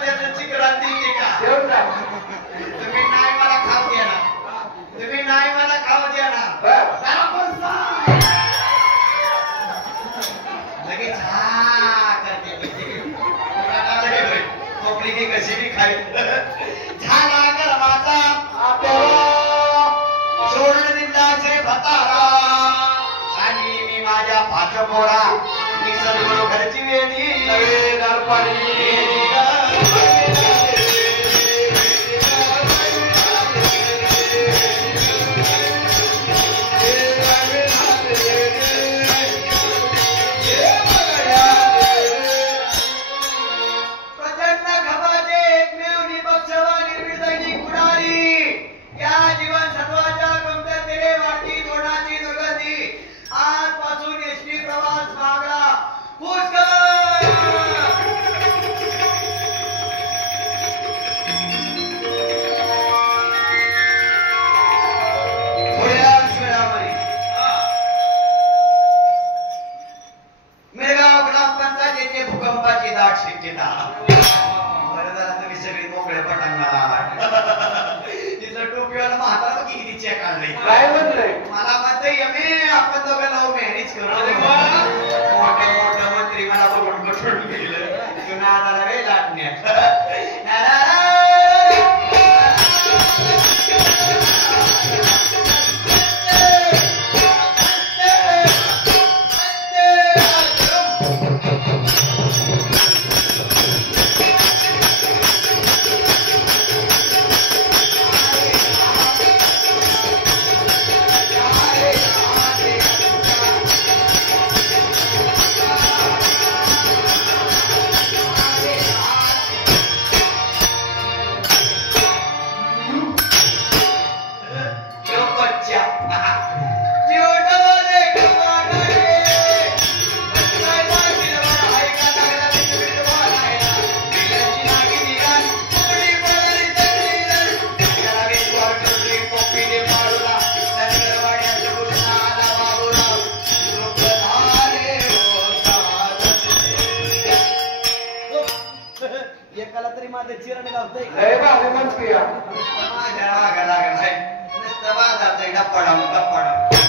त्याचं चिकरांची का तुम्ही नाही मला खाऊ देणार तुम्ही नाही मला खाऊ देणार लगेच हा करते कोकणी की कशी बी खाई झाला गरमाचा सोडून दिंदाचे भतारा आणि मी माझ्या पाठपोळा मी सद्गुरु घरची वेणी दर्पणी मला म्हणते यमे आपण दोघं लव्ह मॅरेज करू मोठे मोठं मंत्री मला बघून बसून गेलं जुना रे लाटण्यात एकाला तरी माझे चिरण लावतंय माझ्या गला गलाय नसतं वाजातंय डप्पडम डप्पडम